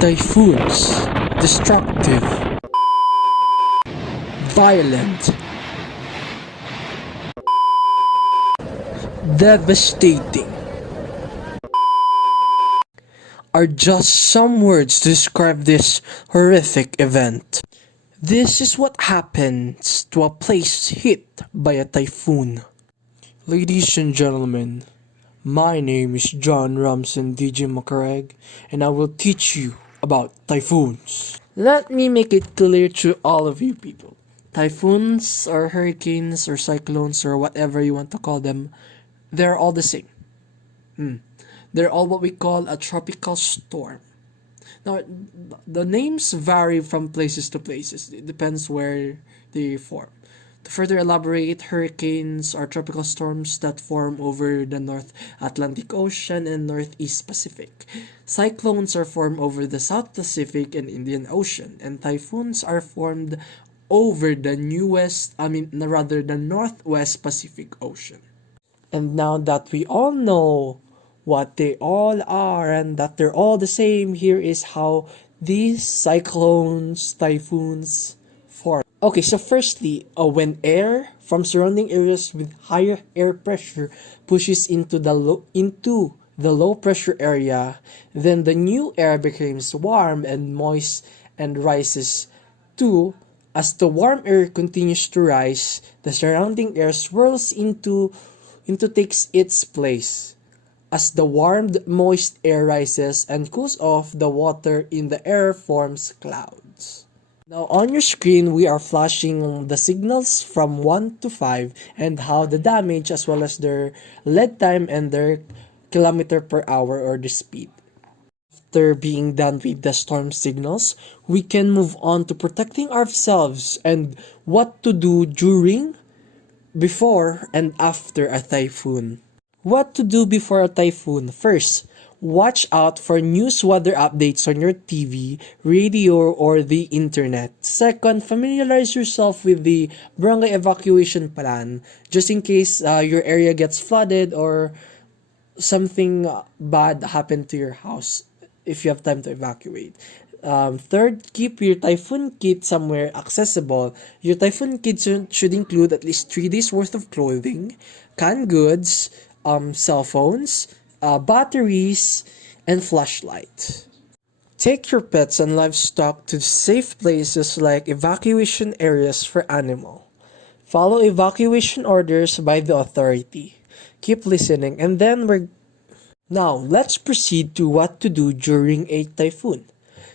Typhoons, destructive, violent, devastating, are just some words to describe this horrific event. This is what happens to a place hit by a typhoon. Ladies and gentlemen, my name is John Ramson DJ Macareg, and I will teach you about typhoons. Let me make it clear to all of you people. Typhoons or hurricanes or cyclones or whatever you want to call them, they're all the same. They're all what we call a tropical storm. Now, the names vary from places to places. It depends where they form. To further elaborate, hurricanes are tropical storms that form over the North Atlantic Ocean and Northeast Pacific. Cyclones are formed over the South Pacific and Indian Ocean, and typhoons are formed over the Northwest Pacific Ocean. And now that we all know what they all are and that they're all the same, here is how these cyclones, typhoons form. Okay, so firstly, when air from surrounding areas with higher air pressure pushes into the low pressure area, then the new air becomes warm and moist and rises too. As the warm air continues to rise, the surrounding air swirls into takes its place. As the warmed, moist air rises and cools off, the water in the air forms clouds. Now on your screen, we are flashing the signals from 1 to 5 and how the damage as well as their lead time and their kilometer per hour or the speed. After being done with the storm signals, we can move on to protecting ourselves and what to do during, before, and after a typhoon. What to do before a typhoon? First, watch out for news weather updates on your TV, radio, or the internet. Second, familiarize yourself with the barangay evacuation plan just in case your area gets flooded or something bad happened to your house if you have time to evacuate. Third, keep your typhoon kit somewhere accessible. Your typhoon kit should include at least 3 days worth of clothing, canned goods, cell phones, batteries, and flashlight. Take your pets and livestock to safe places like evacuation areas for animal. Follow evacuation orders by the authority. Keep listening, and then Now, let's proceed to what to do during a typhoon.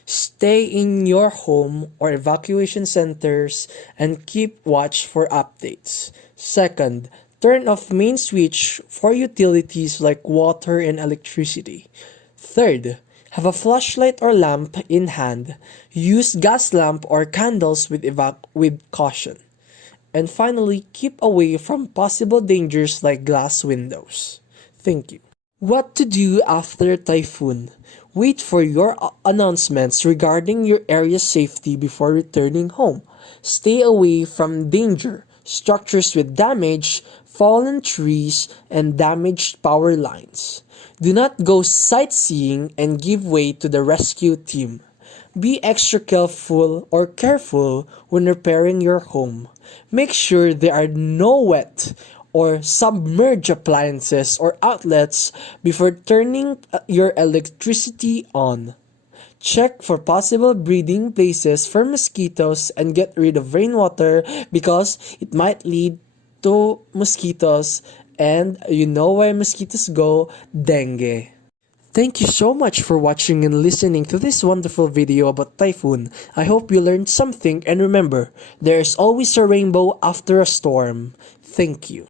Stay in your home or evacuation centers and keep watch for updates. Second, turn off main switch for utilities like water and electricity. Third, have a flashlight or lamp in hand. Use gas lamp or candles with caution. And finally, keep away from possible dangers like glass windows. Thank you. What to do after typhoon? Wait for your announcements regarding your area's safety before returning home. Stay away from danger, structures with damage, fallen trees, and damaged power lines. Do not go sightseeing and give way to the rescue team. Be extra careful when repairing your home. Make sure there are no wet or submerged appliances or outlets before turning your electricity on. Check for possible breeding places for mosquitoes and get rid of rainwater because it might lead to mosquitoes, and you know where mosquitoes go, dengue. Thank you so much for watching and listening to this wonderful video about typhoon. I hope you learned something, and remember, there is always a rainbow after a storm. Thank you.